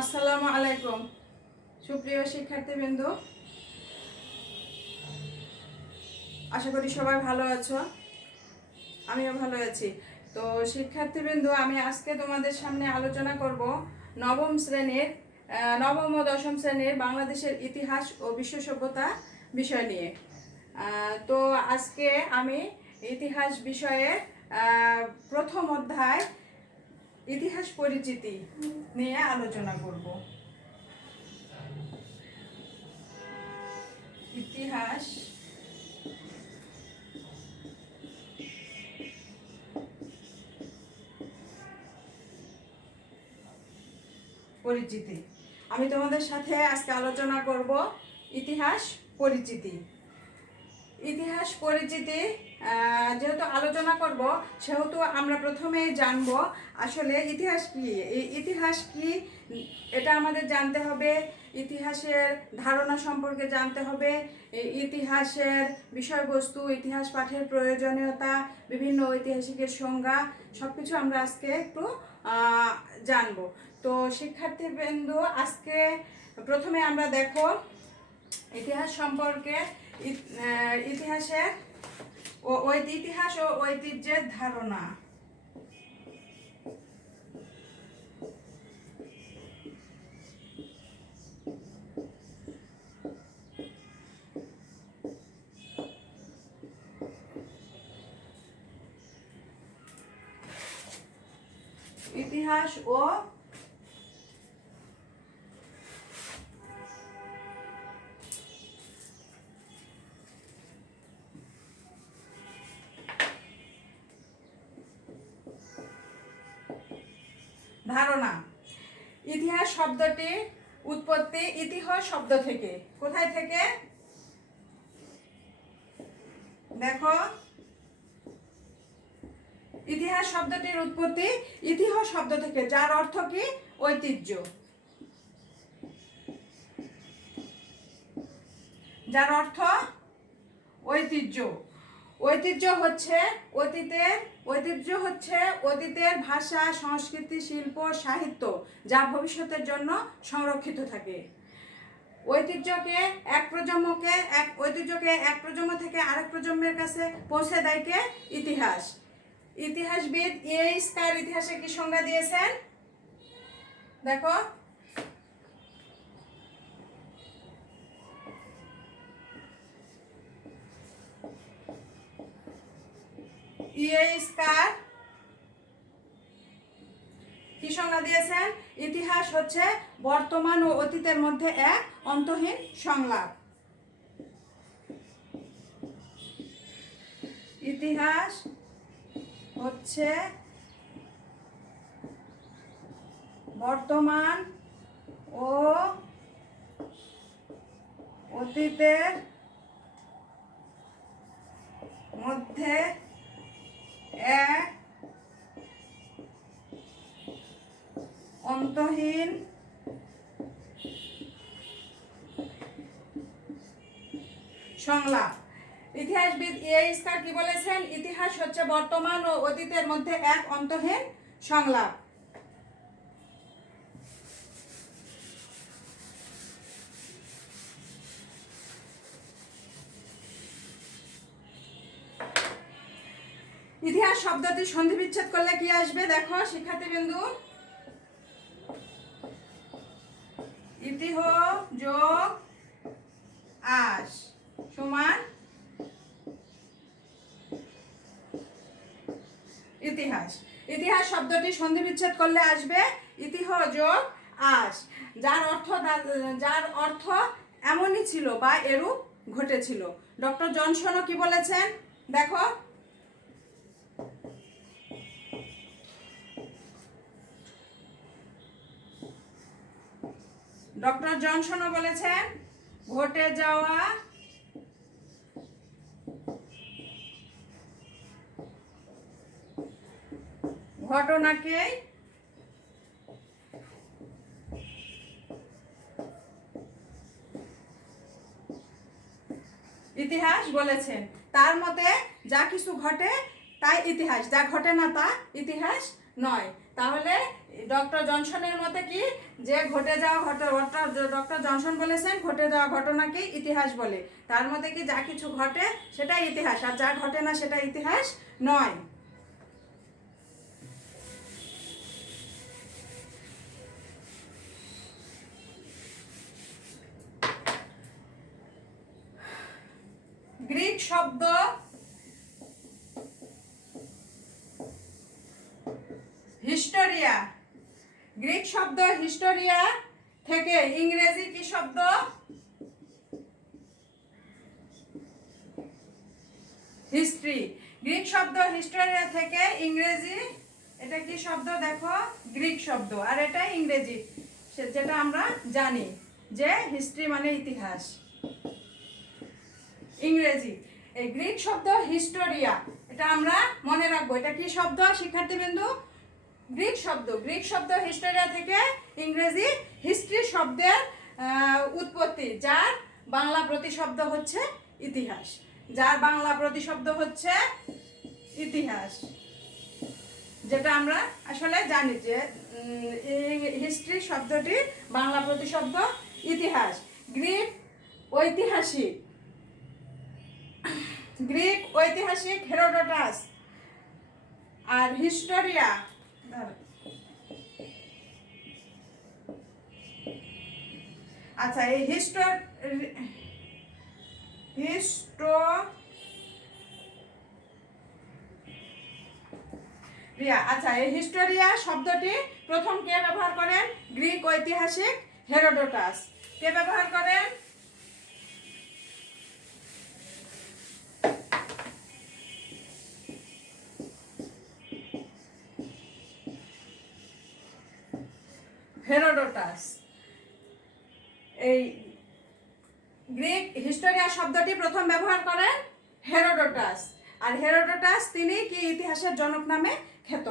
আসসালামু আলাইকুম সুপ্রিয় শিক্ষার্থীবৃন্দ, আশা করি সবাই ভালো আছো। আমিও ভালো আছি। তো শিক্ষার্থীবৃন্দ, আমি আজকে তোমাদের সামনে আলোচনা করব নবম ও দশম শ্রেণীর বাংলাদেশের ইতিহাস ও বিশ্ব সভ্যতা বিষয় নিয়ে। তো আজকে আমি ইতিহাস বিষয়ের প্রথম অধ্যায় ইতিহাস পরিচিতি নিয়ে আলোচনা করব। ইতিহাস পরিচিতি। আমি তোমাদের সাথে আজকে আলোচনা করব ইতিহাস পরিচিতি। ইতিহাস পরিচিতি যেহেতু আলোচনা করব, সেহেতু আমরা প্রথমে জানব আসলে ইতিহাস কি। ইতিহাস কি এটা আমাদের জানতে হবে। ইতিহাসের ধারণা সম্পর্কে জানতে হবে, ইতিহাসের বিষয়বস্তু, ইতিহাস পাঠের প্রয়োজনীয়তা, বিভিন্ন ঐতিহাসিকের সংজ্ঞা, সব কিছু আমরা আজকে একটু জানব। তো শিক্ষার্থীবৃন্দ, আজকে প্রথমে আমরা দেখো ইতিহাস সম্পর্কে ইতিহাসের ইতিহাস ও ঐতিহ্যের ধারণা। ইতিহাস ও ধারণা। ইতিহাস শব্দটি উৎপত্তি ইতিহাস শব্দ থেকে। কোথায় থেকে? দেখো, ইতিহাস শব্দটির উৎপত্তি ইতিহাস শব্দ থেকে, যার অর্থ কি? ঐতিহ্য। যার অর্থ ঐতিহ্য। ঐতিহ্য হচ্ছে অতীতের ভাষা, সংস্কৃতি, শিল্প, সাহিত্য, যা ভবিষ্যতের জন্য সংরক্ষিত থাকে। ঐতিহ্যকে এক প্রজন্ম থেকে আরেক প্রজন্মের কাছে পৌঁছে দেয় কে? ইতিহাস। ইতিহাসবিদ স্কার ইতিহাসে কি সংজ্ঞা দিয়েছেন? দেখো, স্কার কি সংজ্ঞা দিয়েছেন? ইতিহাস হচ্ছে বর্তমান ও অতীতের মধ্যে এক অন্তহীন সংলাপ। ইতিহাস হচ্ছে বর্তমান ও অতীতের মধ্যে এক অন্তহীন সংলাপ। ইতিহাসবিদ স্কার কি বলেছেন? ইতিহাস হচ্ছে বর্তমান ও অতীতের মধ্যে এক অন্তহীন সংলাপ। ইতিহাস শব্দটি সন্ধি বিচ্ছেদ করলে কি আসবে? দেখো শিক্ষার্থীবৃন্দু, ইতিহ যোগ আস সমান ইতিহাস। ইতিহাস শব্দটি সন্ধি বিচ্ছেদ করলে আসবে ইতিহ যোগ আস, যার অর্থ এমনই ছিল বা এরূপ ঘটেছিল। ডক্টর জনসনও কি বলেছেন? দেখো, ডক্টর জনসনও বলেছেন ঘটে যাওয়া ঘটনাকে ইতিহাস বলেছেন। তার মতে যা কিছু ঘটে তাই ইতিহাস, যা ঘটে না তা ইতিহাস নয়। তাহলে ডক্টর জনসনের মতে কি, যে ঘটে যাওয়া ঘটনা, ডক্টর জনসন বলেছেন ঘটে যাওয়া ঘটনাকেই ইতিহাস বলে। তার মতে কি, যা কিছু ঘটে সেটাই ইতিহাস, আর যা ঘটে না সেটা ইতিহাস নয়। গ্রিক শব্দ হিস্টোরিয়া, গ্রিক শব্দ হিস্টোরিয়া থেকে ইংরেজি কি শব্দ, হিস্ট্রি। গ্রিক শব্দ হিস্টোরিয়া থেকে ইংরেজি, এটা কি শব্দ দেখো, গ্রিক শব্দ, আর এটা ইংরেজি, যেটা আমরা জানি যে হিস্ট্রি মানে ইতিহাস, ইংরেজি। এই গ্রিক শব্দ হিস্টোরিয়া, এটা আমরা মনে রাখবো। এটা কি শব্দ শিক্ষার্থীবৃন্দু, গ্রিক শব্দ। গ্রিক শব্দ হিস্টোরিয়া থেকে ইংরেজি হিস্ট্রি শব্দের উৎপত্তি, যার বাংলা প্রতিশব্দ হচ্ছে ইতিহাস, যার বাংলা প্রতিশব্দ হচ্ছে ইতিহাস, যেটা আমরা আসলে জানি যে হিস্ট্রি শব্দটির বাংলা প্রতিশব্দ ইতিহাস। গ্রিক ঐতিহাসিক, গ্রিক ঐতিহাসিক হেরোডোটাস, আর হিস্টোরিয়া, আচ্ছা এই আচ্ছা এই হিস্টোরিয়া শব্দটি প্রথম কে ব্যবহার করেন, গ্রিক ঐতিহাসিক হেরোডোটাস। কে ব্যবহার করেন, হেরোডোটাস। এই গ্রিক হিস্টোরিয়া শব্দটি প্রথম ব্যবহার করেন হেরোডোটাস, আর হেরোডোটাস তিনি কি ইতিহাসের জনক নামে খ্যাত।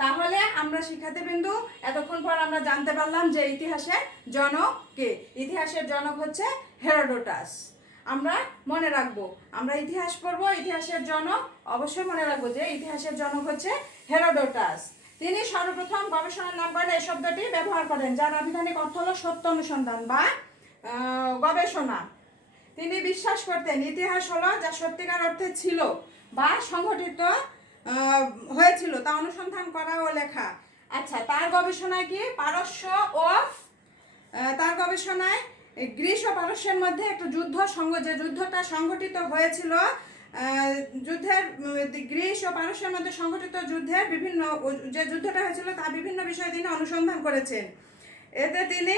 তাহলে আমরা শিক্ষার্থীবৃন্দু এতক্ষণ পর আমরা জানতে পারলাম যে ইতিহাসের জনক কে। ইতিহাসের জনক হচ্ছে হেরোডোটাস। আমরা মনে রাখবো, আমরা ইতিহাস পড়বো, ইতিহাসের জনক অবশ্যই মনে রাখবো যে ইতিহাসের জনক হচ্ছে হেরোডোটাস। তিনি সর্বপ্রথম গবেষণার নাম্বারে এই শব্দটি ব্যবহার করেন, যার আবিধানিক অর্থ হলো সত্য অনুসন্ধান বা গবেষণা। তিনি বিশ্বাস করতেন ইতিহাস হলো যা সত্যিকার অর্থে ছিল বা সংঘটিত হয়েছিল তা অনুসন্ধান করা ও লেখা। আচ্ছা, তার গবেষণায় কি পারস্য ও তার গবেষণায় গ্রিস ও পারস্যের মধ্যে একটা যুদ্ধ যে যুদ্ধটা সংঘটিত হয়েছিল, যুদ্ধের গ্রিস ও পারস্যের মধ্যে সংঘটিত যুদ্ধের বিভিন্ন যে যুদ্ধটা হয়েছিল তা বিভিন্ন বিষয়ে তিনি অনুসন্ধান করেছেন। এতে তিনি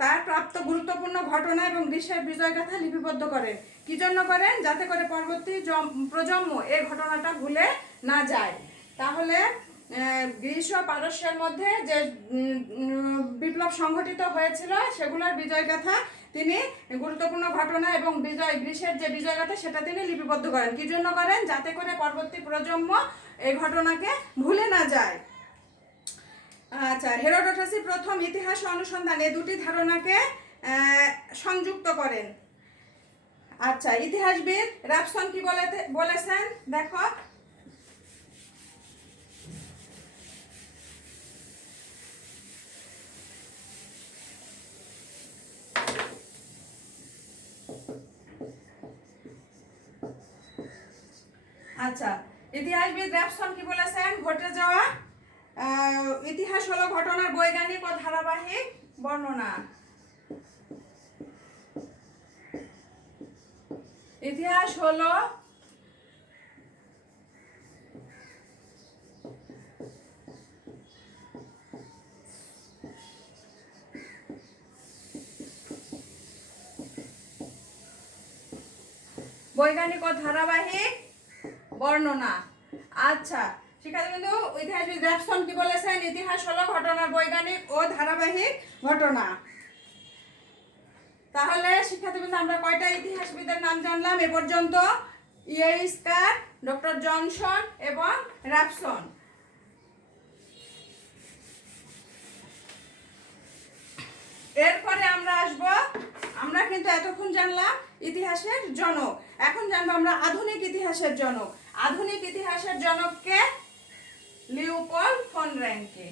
তার প্রাপ্ত গুরুত্বপূর্ণ ঘটনা এবং গ্রীষ্মের বিজয়গাথা লিপিবদ্ধ করেন। কি জন্য করেন? যাতে করে পরবর্তী প্রজন্ম এই ঘটনাটা ভুলে না যায়। তাহলে গ্রীস ও পারস্যের মধ্যে যে বিপ্লব সংঘটিত হয়েছিল সেগুলোর বিজয়গাথা তিনি, গুরুত্বপূর্ণ ঘটনা এবং গ্রীসের যে বিজয়গাথা সেটা তিনি লিপিবদ্ধ করেন। কি জন্য করেন? যাতে করে পরবর্তী প্রজন্ম এই ঘটনাকে ভুলে না যায়। আচ্ছা, হেরোডোটাসই প্রথম ইতিহাস অনুসন্ধান এই দুটি ধারণাকে সংযুক্ত করেন। আচ্ছা, ইতিহাসবিদ রাবসন কি বলেছেন দেখো। আচ্ছা, ইতিহাসবিদ রাবসন কি বলেছেন? ঘটে যাওয়া ইতিহাস হলো ঘটনার বৈজ্ঞানিক ও ধারাবাহিক বর্ণনা। ইতিহাস হলো বৈজ্ঞানিক ও ধারাবাহিক বর্ণনা। আচ্ছা শিক্ষার্থীবৃন্দ, ইতিহাসবিদ রাবসন কি বলেছেন? ইতিহাস হলো ঘটনার বৈজ্ঞানিক ও ধারাবাহিক ঘটনা। তাহলে শিক্ষার্থীবৃন্দ, আমরা কয়টা ইতিহাসবিদের নাম জানলাম এ পর্যন্ত? ইয়েইস্কার, ডক্টর জনসন এবং রাবসন। এরপরে আমরা আসব, আমরা কিন্তু এতক্ষণ জানলাম ইতিহাসের জনক, এখন জানবো আমরা আধুনিক ইতিহাসের জনক। আধুনিক ইতিহাসের জনককে লিওপোল্ড ফন র্যাঙ্কে।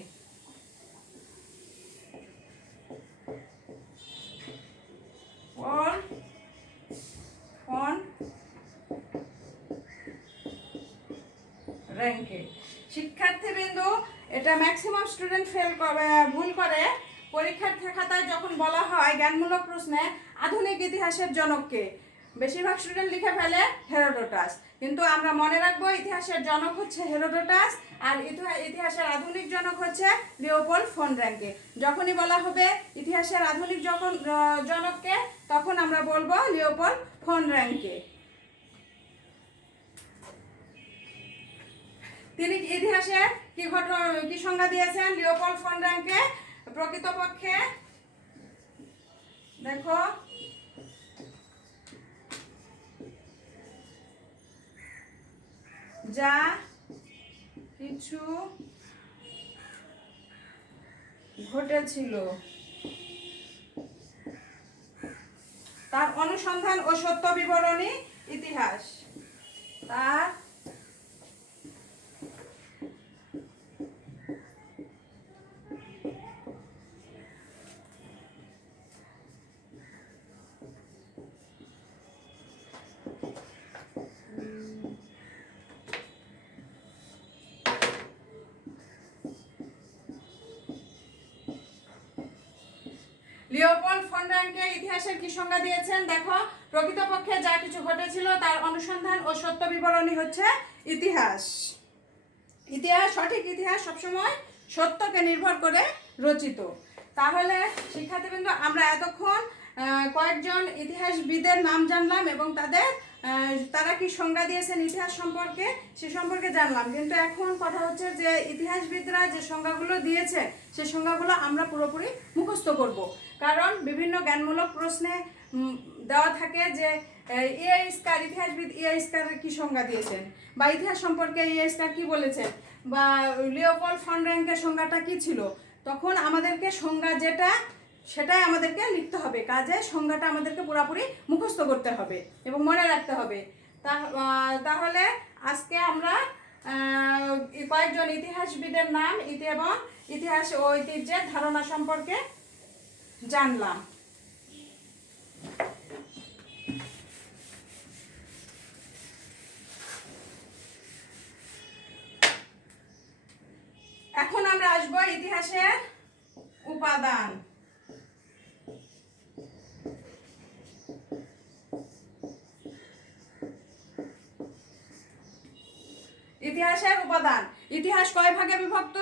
র্যাঙ্কে। শিক্ষার্থীবৃন্দু, এটা ম্যাক্সিমাম স্টুডেন্ট ভুল করে। পরীক্ষার খাতায় যখন বলা হয় জ্ঞানমূলক প্রশ্নে আধুনিক ইতিহাসের জনককে, বেশিরভাগ স্টুডেন্ট লিখে ফেলে হেরোডোটাস। কিন্তু আমরা মনে রাখবো ইতিহাসের জনক হচ্ছে হেরোডোটাস, আর ইতিহাসের আধুনিক জনক হচ্ছে লিওপোল্ড ফন র্যাঙ্কে। যখনই বলা হবে ইতিহাসের আধুনিক জনককে, তখন আমরা বলবো লিওপোল্ড ফন র্যাঙ্কে। তিনি ইতিহাসের কি সংজ্ঞা দিয়েছেন লিওপোল্ড ফন র্যাঙ্কে? প্রকৃতপক্ষে দেখো, যা কিছু ঘটেছিল তার অনুসন্ধান ও সত্য বিবরণী ইতিহাস। তার লিওপোল্ড ফন র্যাঙ্কে ইতিহাসের কি সংজ্ঞা দিয়েছেন? দেখো, প্রকৃতপক্ষে যা কিছু ঘটেছিল তার অনুসন্ধান ও সত্য বিবরণী হচ্ছে ইতিহাস। সঠিক ইতিহাস সবসময় সত্যকে নির্ভর করে রচিত। তাহলে শিক্ষার্থীবৃন্দ, আমরা এতক্ষণ কয়েকজন ইতিহাসবিদের নাম জানলাম এবং তারা কি সংজ্ঞা দিয়েছেন ইতিহাস সম্পর্কে সে সম্পর্কে জানলাম। কিন্তু এখন কথা হচ্ছে যে ইতিহাসবিদরা যে সংজ্ঞাগুলো দিয়েছে সে সংজ্ঞাগুলো আমরা পুরোপুরি মুখস্থ করব। কারণ বিভিন্ন জ্ঞানমূলক প্রশ্নে দেওয়া থাকে যে ইতিহাসবিদ স্কার কি সংজ্ঞা দিয়েছেন, বা ইতিহাস সম্পর্কে স্কার কি বলেছেন, বা লিওপোল্ড ফন র্যাঙ্কের সংজ্ঞাটা কি ছিল। তখন আমাদেরকে সংজ্ঞা যেটা সেটাই আমাদেরকে লিখতে হবে, কাজে সংজ্ঞাটা আমাদেরকে পুরোপুরি মুখস্থ করতে হবে এবং মনে রাখতে হবে। তাহলে আজকে আমরা কয়েকজন ইতিহাসবিদের নাম এবং ইতিহাস ও ঐতিহ্যের ধারণা সম্পর্কে জানলাম। এখন আমরা আসবো ইতিহাসের উপাদান। ইতিহাসের উপাদান। ইতিহাস কয় ভাগে বিভক্ত?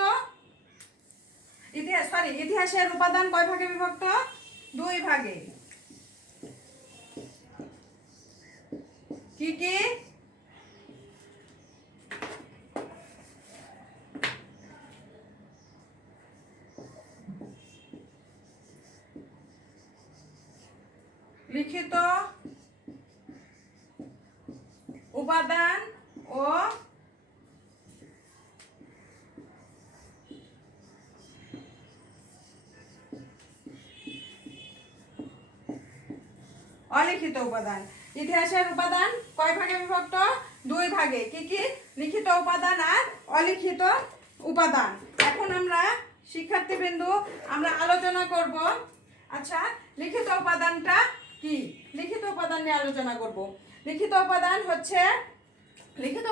ইতিহাসের উপাদান কয় ভাগে বিভক্ত? 2 ভাগে। কি কি? লিখিত উপাদান ও অলিখিত উপাদান। ইতিহাসের উপাদান কয় ভাগে বিভক্ত? 2 ভাগে। কি কি? লিখিত উপাদান আর অলিখিত উপাদান। এখন আমরা শিক্ষার্থীবৃন্দু আমরা আলোচনা করব। আচ্ছা, লিখিত উপাদানটা কি? লিখিত উপাদান নিয়ে আলোচনা করব। লিখিত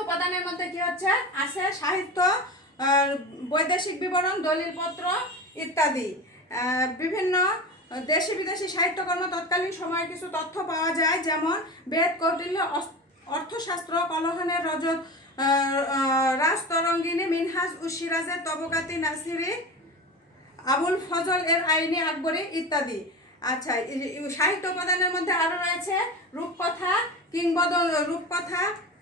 উপাদানের মধ্যে কি আছে সাহিত্য, বৈদেশিক বিবরণ, দলিলপত্র ইত্যাদি। বিভিন্ন দেশি বিদেশি সাহিত্যকর্ম তৎকালীন সময়ে কিছু তথ্য পাওয়া যায়, যেমন বেদ, কৌটিল্য, অর্থশাস্ত্র, কলহনের রজত, রাজতরঙ্গিনী, মিনহাজ উস সিরাজের তবকাতি নাসিরি, আবুল ফজল এর আইনি আকবরী ইত্যাদি। আচ্ছা, সাহিত্য উপাদানের মধ্যে আরো রয়েছে রূপকথা,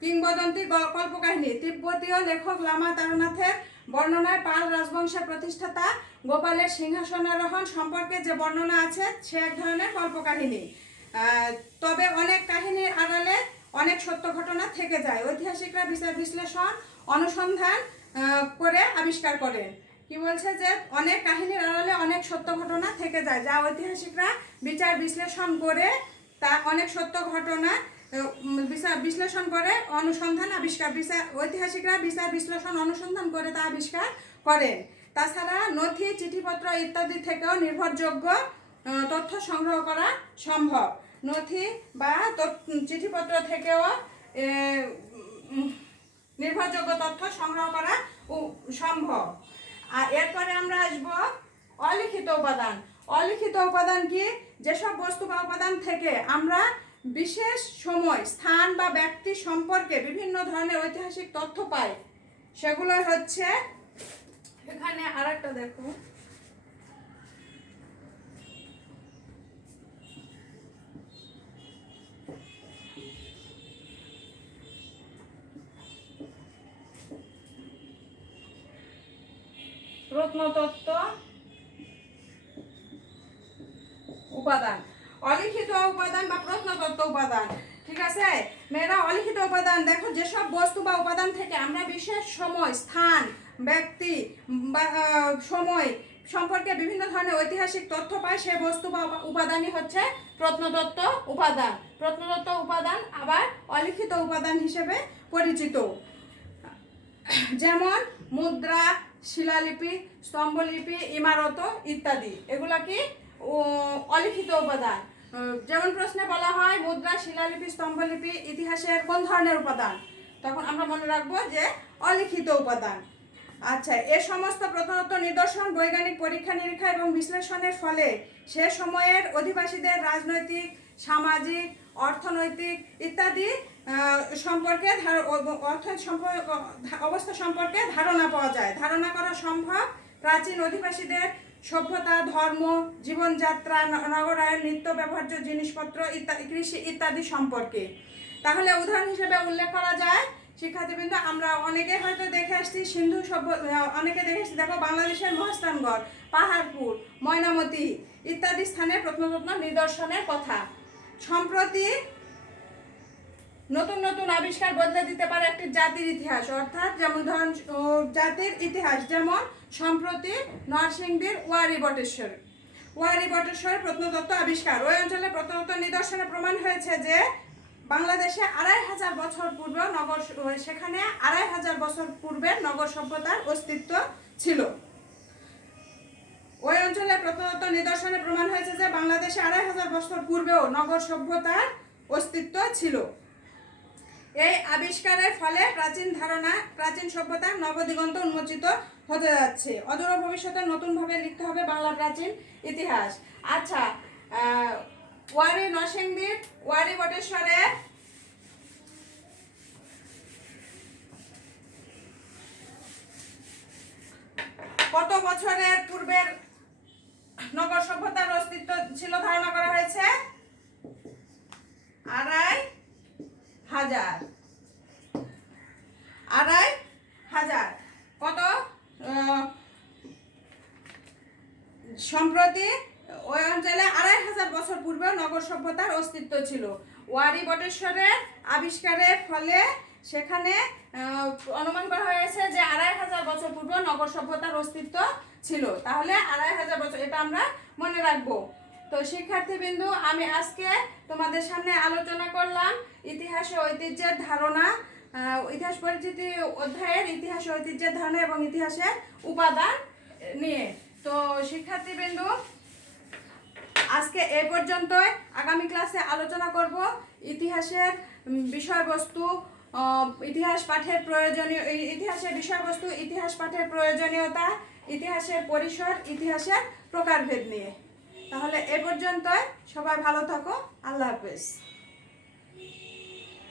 কিংবদন্তি, কল্পকাহিনী। তিব্বতীয় লেখক লামা তারনাথের বর্ণনায় পাল রাজবংশের প্রতিষ্ঠাতা গোপালের সিংহাসনারোহণ সম্পর্কে যে বর্ণনা আছে সে এক ধরনের কল্পকাহিনী। তবে অনেক কাহিনীর আড়ালে অনেক সত্য ঘটনা থেকে যায়। ঐতিহাসিকরা বিচার বিশ্লেষণ অনুসন্ধান করে আবিষ্কার করেন। কি বলছে যে অনেক কাহিনীর আড়ালে অনেক সত্য ঘটনা থেকে যায়, যা ঐতিহাসিকরা বিচার বিশ্লেষণ করে তা অনেক সত্য ঘটনা বিশ্লেষণ করে ঐতিহাসিকরা বিচার বিশ্লেষণ অনুসন্ধান করে তা আবিষ্কার করেন। তাছাড়া নথি, চিঠিপত্র ইত্যাদি থেকেও নির্ভরযোগ্য তথ্য সংগ্রহ করা সম্ভব। নথি বা চিঠিপত্র থেকেও নির্ভরযোগ্য তথ্য সংগ্রহ করা সম্ভব। আর এরপরে আমরা আসব অলিখিত উপাদান। অলিখিত উপাদান কি? যেসব বস্তু বা উপাদান থেকে আমরা বিশেষ সময়, স্থান বা ব্যক্তি সম্পর্কে বিভিন্ন ধরনের ঐতিহাসিক তথ্য পাই, সেগুলো হচ্ছে, এখানে আরেকটা দেখো, প্রত্নতত্ত্ব উপাদান, অলিখিত উপাদান বা প্রত্নতত্ত্ব উপাদান। ঠিক আছে মেয়েরা, অলিখিত উপাদান দেখো, যেসব বস্তু বা উপাদান থেকে আমরা বিশেষ সময়, স্থান, ব্যক্তি বা সময় সম্পর্কে বিভিন্ন ধরনের ঐতিহাসিক তথ্য পাই, সে বস্তু বা উপাদানই হচ্ছে প্রত্নতত্ত্ব উপাদান। প্রত্নতত্ত্ব উপাদান আবার অলিখিত উপাদান হিসেবে পরিচিত। যেমন মুদ্রা, শিলালিপি, স্তম্ভলিপি, ইমারত ইত্যাদি, এগুলা কি অলিখিত উপাদান। যেমন প্রশ্নে বলা হয় মুদ্রা, শিলালিপি, স্তম্ভলিপি ইতিহাসের কোন ধরনের উপাদান, তখন আমরা মনে রাখবো যে অলিখিত উপাদান। আচ্ছা, এ সমস্ত প্রত্নতত্ত্ব নিদর্শন বৈজ্ঞানিক পরীক্ষা নিরীক্ষা এবং বিশ্লেষণের ফলে সে সময়ের অধিবাসীদের রাজনৈতিক, সামাজিক, অর্থনৈতিক ইত্যাদি সম্পর্কে অবস্থা সম্পর্কে ধারণা পাওয়া যায়। ধারণা করা সম্ভব প্রাচীন অধিবাসীদের সভ্যতা, ধর্ম, জীবনযাত্রা, নগরায়ন, নিত্য ব্যবহার্য জিনিসপত্র ইত্যাদি, কৃষি ইত্যাদি সম্পর্কে। তাহলে উদাহরণ হিসেবে উল্লেখ করা যায়, শিক্ষার্থীবৃন্দ, আমরা অনেকে হয়তো দেখে আসছি সিন্ধু অনেকে দেখে আসছি, দেখো বাংলাদেশের মহাস্থানগড়, পাহাড়পুর, ময়নামতি ইত্যাদি স্থানে প্রত্নতত্ত্ব নিদর্শনের কথা। সম্প্রতি নতুন নতুন আবিষ্কার বদলে দিতে পারে একটি জাতির ইতিহাস, অর্থাৎ যেমন ধরুন জাতির ইতিহাস, যেমন সম্প্রতি নরসিংদীর ওয়ারী বটেশ্বর প্রত্নতত্ত্ব আবিষ্কার। ওই অঞ্চলে প্রত্নতত্ত্ব নিদর্শনে প্রমাণ হয়েছে যে বাংলাদেশে 2500 বছর পূর্বে সেখানে 2500 বছর পূর্বের নগর সভ্যতার অস্তিত্ব ছিল। ওই অঞ্চলে প্রত্নতত্ত্ব নিদর্শনে প্রমাণ হয়েছে যে বাংলাদেশে 2500 বছর পূর্বেও নগর সভ্যতার অস্তিত্ব ছিল। এই আবিষ্কারের ফলে প্রাচীন সভ্যতার নবদিগন্ত উন্মোচিত হতে যাচ্ছে। অদূর ভবিষ্যতে নতুনভাবে লিখতে হবে বাংলা প্রাচীন ইতিহাস। আচ্ছা, নরসিংদীর ওয়ারী বটেশ্বরে কত বছরের পূর্বের নগর সভ্যতার অস্তিত্ব ছিল ধারণা করা হয়েছে? 2500। কত সম্প্রতি ওই অঞ্চলে 2500 বছর পূর্বে নগর সভ্যতার অস্তিত্ব ছিল। ওয়ারী বটেশ্বরের আবিষ্কারের ফলে সেখানে অনুমান করা হয়েছে যে 2500 বছর পূর্বে নগর সভ্যতার অস্তিত্ব ছিল। তাহলে 2500 বছর, এটা আমরা মনে রাখবো। তো শিক্ষার্থীবৃন্দ, আমি আজকে তোমাদের সামনে আলোচনা করলাম ইতিহাস ও ঐতিহ্যের ধারণা, ইতিহাস পরিচিতি অধ্যায়ের ইতিহাস ও ঐতিহ্যের ধারণা এবং ইতিহাসের উপাদান নিয়ে। তো শিক্ষার্থীবৃন্দ, আজকে এই পর্যন্তই। আগামী ক্লাসে আলোচনা করব ইতিহাসের বিষয়বস্তু, ইতিহাস পাঠের বিষয়বস্তু, ইতিহাস পাঠের প্রয়োজনীয়তা, ইতিহাসের পরিসর, ইতিহাসের প্রকারভেদ নিয়ে। তাহলে এ পর্যন্তই। সবাই ভালো থাকো। আল্লাহ হাফেজ।